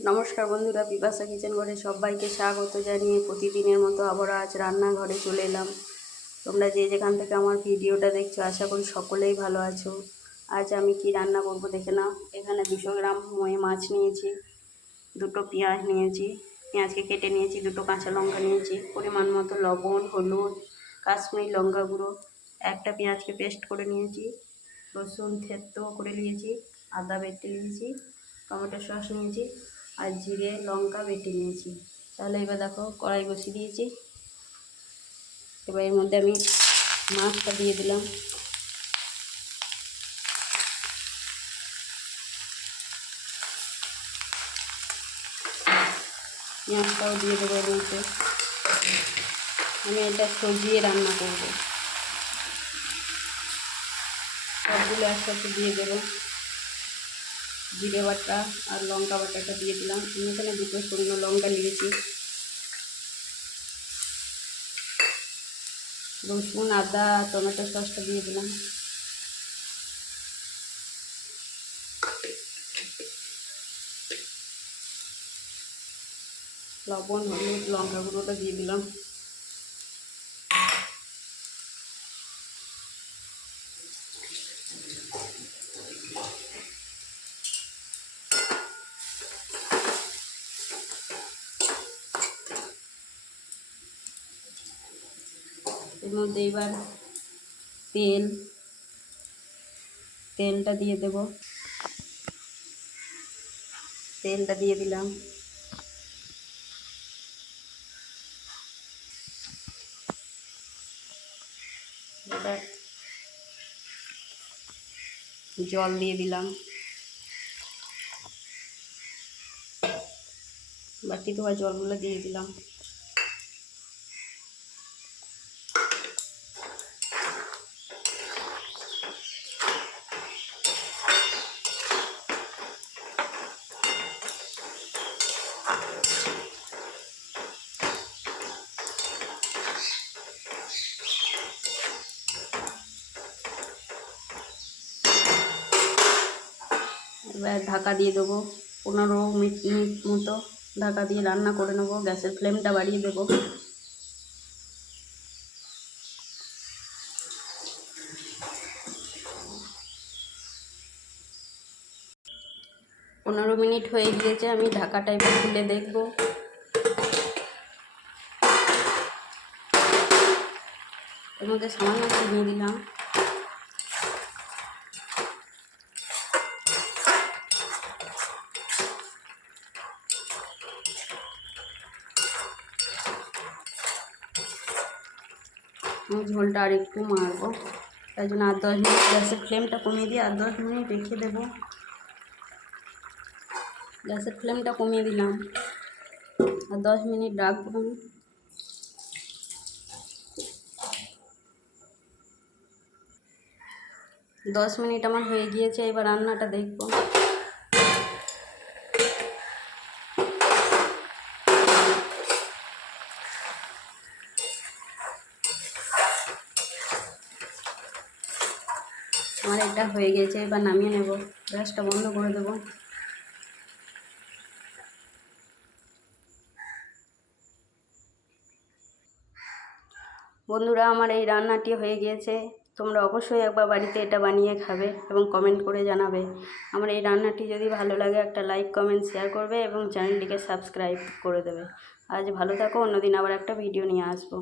নমস্কার বন্ধুরা, বিপাশা কিচেন ঘরে সবাইকে স্বাগত জানিয়ে প্রতিদিনের মতো আবার আজ রান্নাঘরে চলে এলাম। তোমরা যে যেখান থেকে আমার ভিডিওটা দেখছো আশা করি সকলেই ভালো আছো। আজ আমি কি রান্না করব দেখে নাও। এখানে 200 গ্রাম মোয়ে মাছ নিয়েছি, দুটো পেঁয়াজ নিয়েছি, পেঁয়াজকে কেটে নিয়েছি, দুটো কাঁচা লঙ্কা নিয়েছি, পরিমাণ মতো লবণ, হলুদ, কাশ্মীরি লঙ্কা গুঁড়ো, একটা পেঁয়াজকে পেস্ট করে নিয়েছি, রসুন থেতো করে নিয়েছি, আদা বেটে নিয়েছি, টমেটো সস নিয়েছি আর জিরে লঙ্কা বেটে নিয়েছি। তাহলে এবার দেখো কড়াই বসিয়ে দিয়েছি। এবার এর মধ্যে আমি মাছটা দিয়ে দিলাম। পেঁয়াজটাও দিয়ে দেবো এর মধ্যে। আমি এটা সজিয়ে রান্না করব। সবগুলো একসাথে দিয়ে দেবো। জিরে বাটা আর লঙ্কা বাটাটা দিয়ে দিলাম। আমি এখানে দুটো শুকনো লঙ্কা নিয়েছি, রসুন আদা টমেটো সসটা দিয়ে দিলাম। লবণ হলুদ লঙ্কা গুঁড়োটা দিয়ে দিলাম। এর মধ্যে এবার তেলটা দিয়ে দেব। তেলটা দিয়ে দিলাম। এবার জল দিয়ে দিলাম। বাটি ধোয়া জলগুলো দিয়ে দিলাম। এবার ঢাকা দিয়ে দেবো। 15 মিনিট মতো ঢাকা দিয়ে রান্না করে নেবো। গ্যাসের ফ্লেমটা বাড়িয়ে দেবো। 15 মিনিট হয়ে গিয়েছে। আমি ঢাকাটা এবার খুলে দেখবো। এর মধ্যে সামান্য চিনি দিলাম। ঝোলটা আর একটু মারবো, তাই জন্য 8-10 মিনিট গ্যাসের ফ্লেমটা কমিয়ে দিয়ে 8-10 মিনিট রেখে দেবো। গ্যাসের ফ্লেমটা কমিয়ে দিলাম আর 10 মিনিট রাখবো। 10 মিনিট আমার হয়ে গিয়েছে। এবার রান্নাটা দেখবো। আমার এটা হয়ে গেছে। এবার নামিয়ে নেব। গ্যাসটা বন্ধ করে দেবো। বন্ধুরা, আমার এই রান্নাটি হয়ে গিয়েছে। তোমরা অবশ্যই একবার বাড়িতে এটা বানিয়ে খাবে এবং কমেন্ট করে জানাবে। আমার এই রান্নাটি যদি ভালো লাগে একটা লাইক কমেন্ট শেয়ার করবে এবং চ্যানেলটিকে সাবস্ক্রাইব করে দেবে। আজ ভালো থাকো, অন্যদিন আবার একটা ভিডিও নিয়ে আসবো।